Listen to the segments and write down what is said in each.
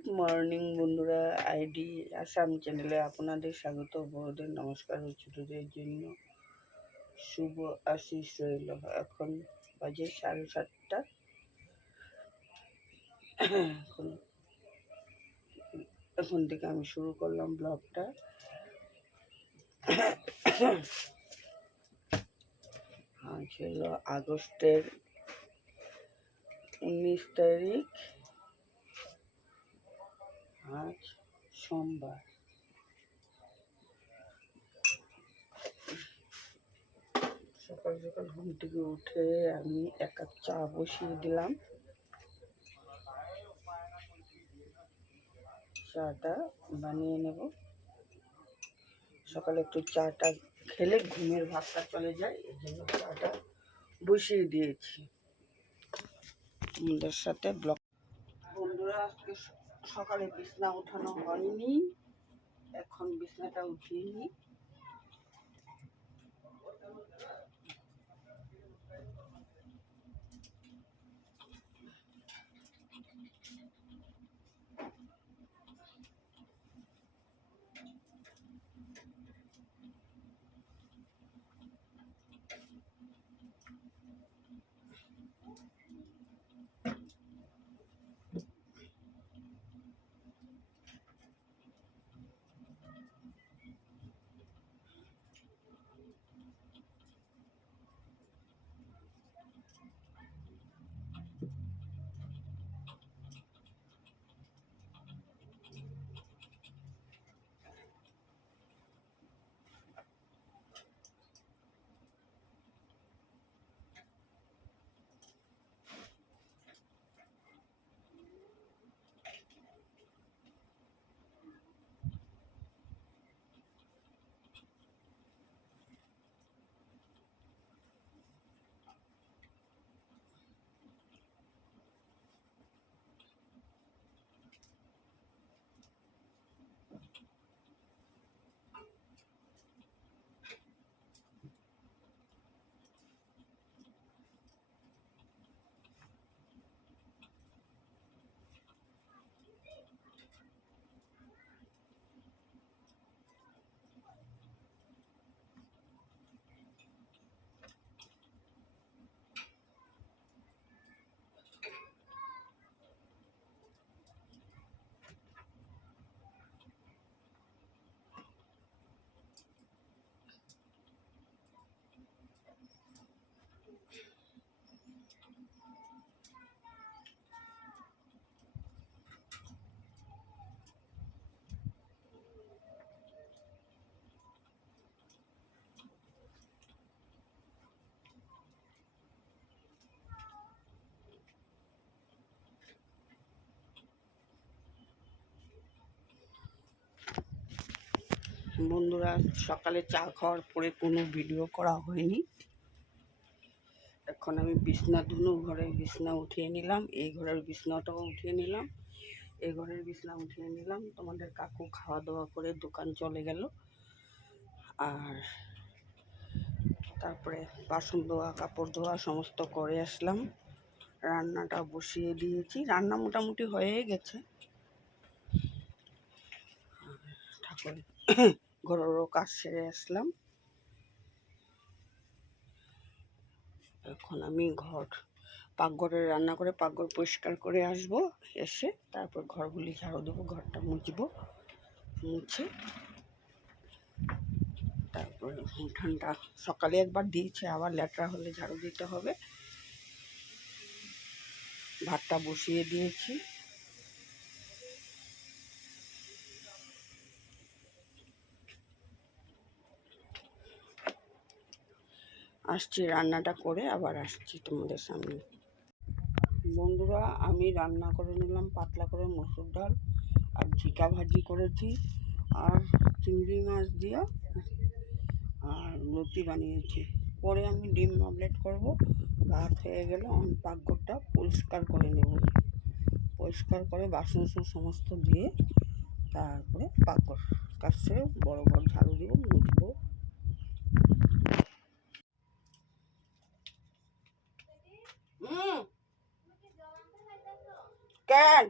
Good morning বন্ধুরা, ID Assam চ্যানেলে আপনাদের স্বাগত। বড়দের নমস্কার ও ছোটদের জন্য শুভ আশিস রইল। এখন বাজে 7:30। এখন এখন থেকে আমি শুরু করলাম ব্লগটা। আজ হলো আগস্টের 19 তারিখ। আজ সোমবার। সকাল সকাল ঘুম থেকে উঠে আমি এক কাপ চা বসিয়ে দিলাম। চাটা বানিয়ে নেব। সকালে একটু চাটা খেলে ঘুমের ভাবটা চলে যায়, এই জন্য চাটা বসিয়ে দিয়েছি। আমাদের সাথে ব্লগ বন্ধুরা, আজকে সকালে বিছনা উঠানো হয়নি, এখন বিছনাটা উঠিয়ে নিই। বন্ধুরা, সকালে চা খাওয়ার পরে কোনো ভিডিও করা হয়নি। এখন আমি বিছনা ধুনো ঘরের বিছনা উঠিয়ে নিলাম, এই ঘরের বিছনাটাও উঠিয়ে নিলাম, এই ঘরের বিছনা উঠিয়ে নিলাম। তোমাদের কাকু খাওয়া দাওয়া করে দোকান চলে গেল। আর তারপরে বাসন ধোয়া, কাপড় ধোয়া সমস্ত করে আসলাম। রান্নাটা বসিয়ে দিয়েছি, রান্না মোটামুটি হয়ে গেছে। ঠাকুর ঘরেরও কাজ সেরে আসলাম। এখন আমি পাকঘরে রান্না করে পাকঘর পরিষ্কার করে আসব। এসে তারপর ঘরগুলি ঝাড়ু দেবো, ঘরটা মুছে তারপর উঠানটা সকালে একবার দিয়েছে, আবার ল্যাটরা হলে ঝাড়ু দিতে হবে। ভাতটা বসিয়ে দিয়েছি। আসছি, রান্নাটা করে আবার আসছি তোমাদের সামনে। বন্ধুরা, আমি রান্না করে নিলাম পাতলা করে মসুর ডাল আর ঝিকা ভাজি করেছি, আর চিংড়ি মাছ দিয়ে আর লতি বানিয়েছি। পরে আমি ডিম অমলেট করব। ভাত হয়ে গেলে আমি পাকঘরটা পরিষ্কার করে নেব। পরিষ্কার করে বাসন সমস্ত দিয়ে তারপরে পাকঘর কাজ সেরে বড় ঘর ঝাড়ু দিব, মুছবো। কেন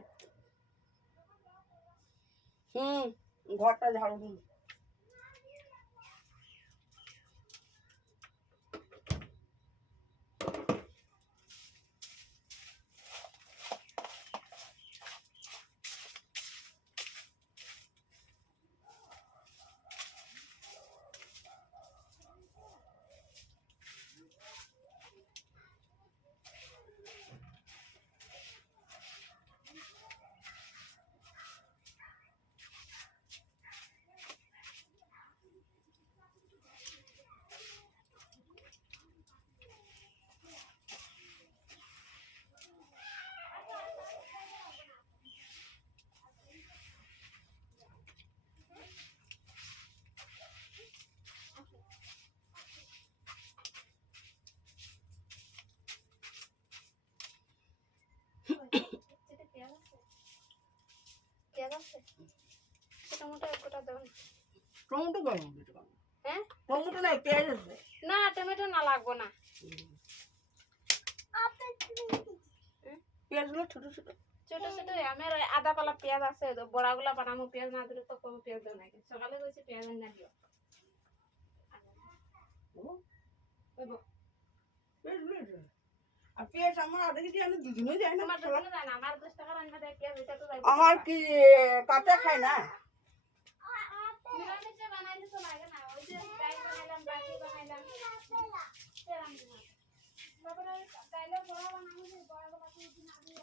ঘরটা ঝাড়ু দিন। টমেটো গরম দিতে পারবো। হ্যাঁ, টমেটো নাই, পেঁয়াজ আছে। না, টমেটো না লাগবো না। পেঁয়াজগুলো ছোট ছোট ছোট ছোট। আমার আধা পালা পেঁয়াজ আছে, বড়াগুলা বানাবো। পেঁয়াজ না দিলে তো কোনো পেঁয়াজ দেয় না। সকালে কইছে পেঁয়াজ না দিও। আর পেঁয়াজ আমার আধা কেজি আনে দুদিনও যায় না। আমার 10 টাকা রান্না দেয় পেঁয়াজ, এটা তো আমার কি কাঁচা খায় না। নিরামিষে বানাইলে তো লাগে না। ওই যে ডাল বানাইলাম, বাটি বানাইলাম, তারপরে ডাইলে বড়া বানাবো, যে বড়াগুলো দিন আগে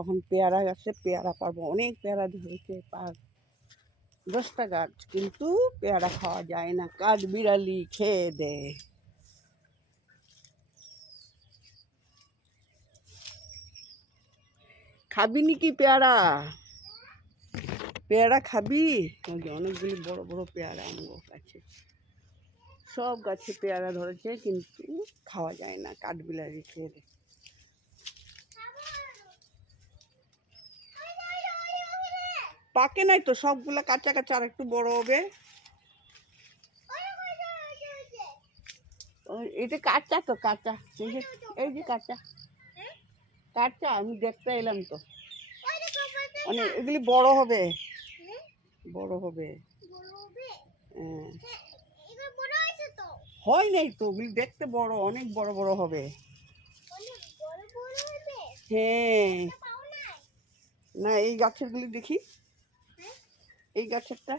এখন পেয়ারা গাছে পেয়ারা পারবো। অনেক পেয়ারা ধরেছে, 10টা গাছ, কিন্তু পেয়ারা খাওয়া যায় না, কাঠ বিড়ালি খেয়ে দেয়। খাবি নাকি পেয়ারা? পেয়ারা খাবি? অনেকগুলি বড় বড় পেয়ারা আমার গাছে, সব গাছে পেয়ারা ধরেছে, কিন্তু খাওয়া যায় না, কাঠ বিড়ালি খেয়ে দেয়। পাকে নাই তো, সবগুলা কাঁচা কাঁচা, আর একটু বড় হবে। এটা কাঁচা তো, কাঁচা, এই যে কাঁচা কাঁচা, আমি দেখতে এলাম তো। মানে এগুলি বড় হবে, বড় হবে। হয় নাই তো, ওগুলি দেখতে বড়, অনেক বড় বড় হবে। হ্যাঁ, না এই গাছের গুলি দেখি, এই গাছেরটা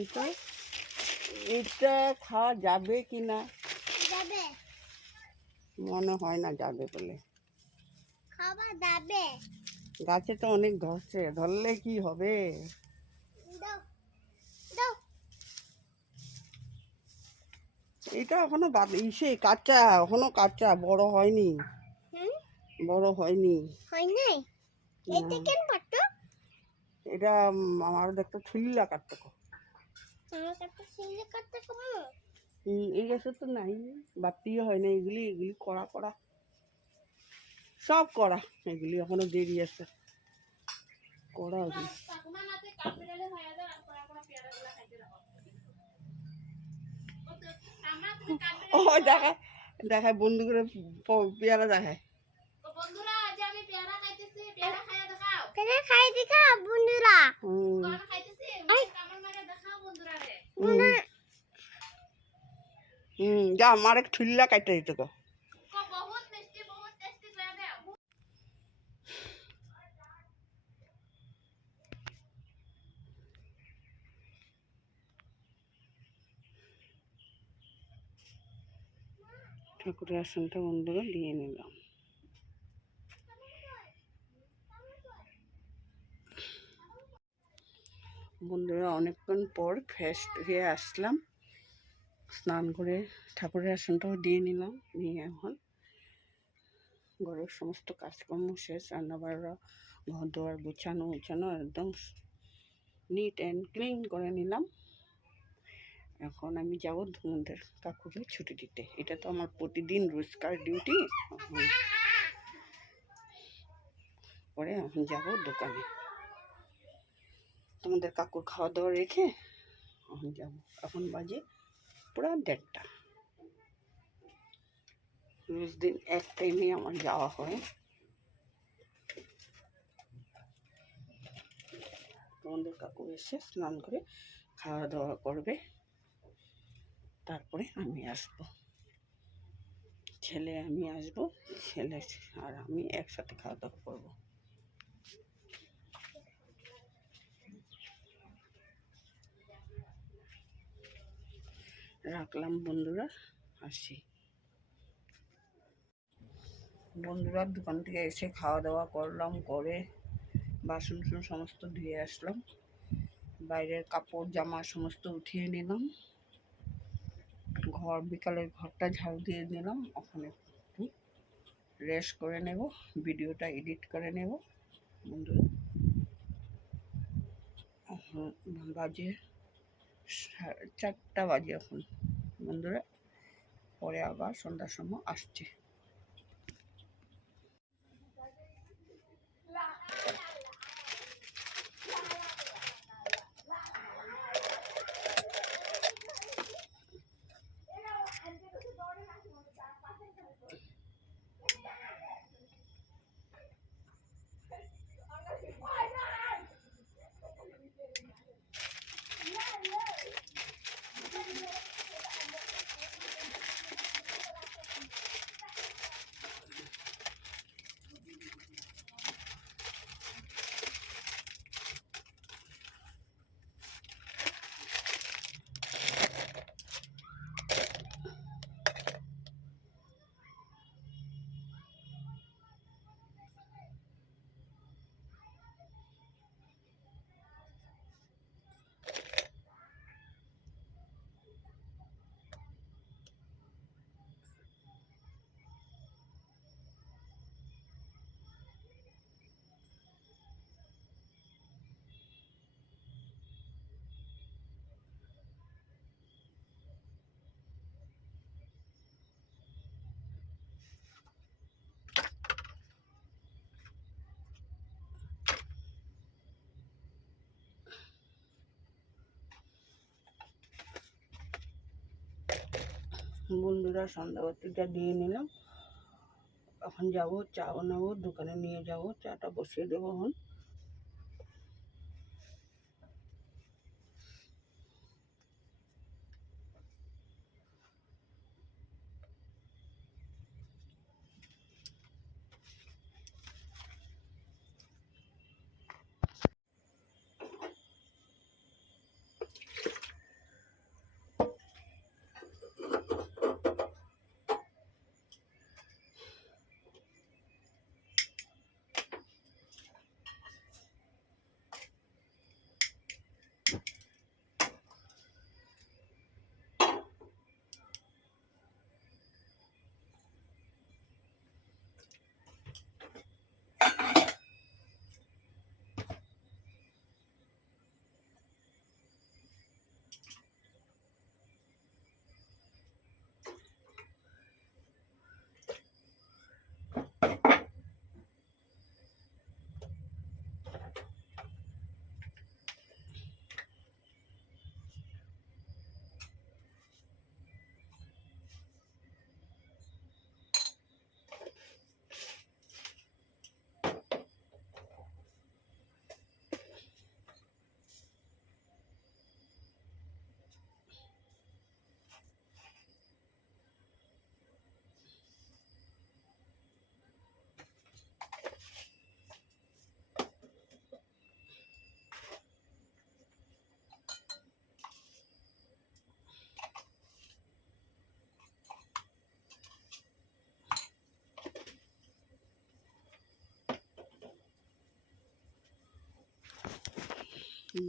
এটা এটা খাওয়া যাবে কি না, মনে হয় না যাবে বলে। খাওয়া যাবে, গাছে তো অনেক ধরছে, ধরলে কি হবে। এটা এখনো ইসে কাঁচা, এখনো কাঁচা, বড় হয়নি, বড় হয়নি। এটা আমার দেখতে ছুলিলা কাটতে। এই গাছে তো নাই, বাতিও হয় না, এগুলি এগুলি কড়া কড়া, সব কড়া, এগুলি এখনো দেরি আছে, কড়া ওগুলি। ও দেখায় দেখায়, বন্ধু করে পেয়ারা দেখায়। বন্ধুরা, আজ আমি পেয়ারা খাইতেছি, পেয়ারা খাইয়া খাই দেখা বন্ধুরা যা আমার এক ঠুল্লা কাটতে দিতে গো। ঠাকুরের আসনটা বন্ধুরা দিয়ে নিলাম। বন্ধুরা অনেকক্ষণ পর ফ্রেশ হয়ে আসলাম, স্নান করে ঠাকুরের আসনটাও দিয়ে নিলাম। নিয়ে এখন ঘরের সমস্ত কাজকর্ম শেষ, রান্নাবাড়া, ঘর দোয়ার গুছানো একদম নিট অ্যান্ড ক্লিন করে নিলাম। এখন আমি যাব তোমাদের কাকুকে ছুটি দিতে। এটা তো আমার প্রতিদিন রোজকার ডিউটি। পরে এখন যাব দোকানে, তোমাদের কাকুর খাওয়া দাওয়া রেখে এখন যাব। এখন বাজে পুরা 1:30। রোজ দিন এক টাইমে আমার যাওয়া হয়। তোমাদের কাকু এসে স্নান করে খাওয়া দাওয়া করবে, তারপরে আমি আসব। আমি আসব, ছেলে আর আমি একসাথে খাওয়া দাওয়া করবো। রাখলাম বন্ধুরা, আসি। বন্ধুরা দোকান থেকে এসে খাওয়া দাওয়া করলাম, করে বাসন সমস্ত ধুয়ে আসলাম। বাইরের কাপড় জামা সমস্ত উঠিয়ে নিলাম। বিকালের ঘরটা ঝাড়ু দিয়ে নিলাম। ওখানে একটু রেস্ট করে নেব, ভিডিওটা এডিট করে নেব। বন্ধুরা এখন বাজে 4টা বাজে এখন। বন্ধুরা পরে আবার সন্ধ্যার সময় আসছে। বন্ধুরা সন্ধ্যাবাতিটা দিয়ে নিলাম। এখন যাব চা বানাবো, দোকানে নিয়ে যাব, চাটা বসিয়ে দেবো। এখন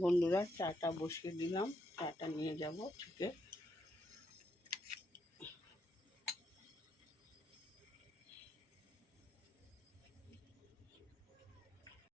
বন্ধুরা চাটা বসিয়ে দিলাম, চাটা নিয়ে যাব থেকে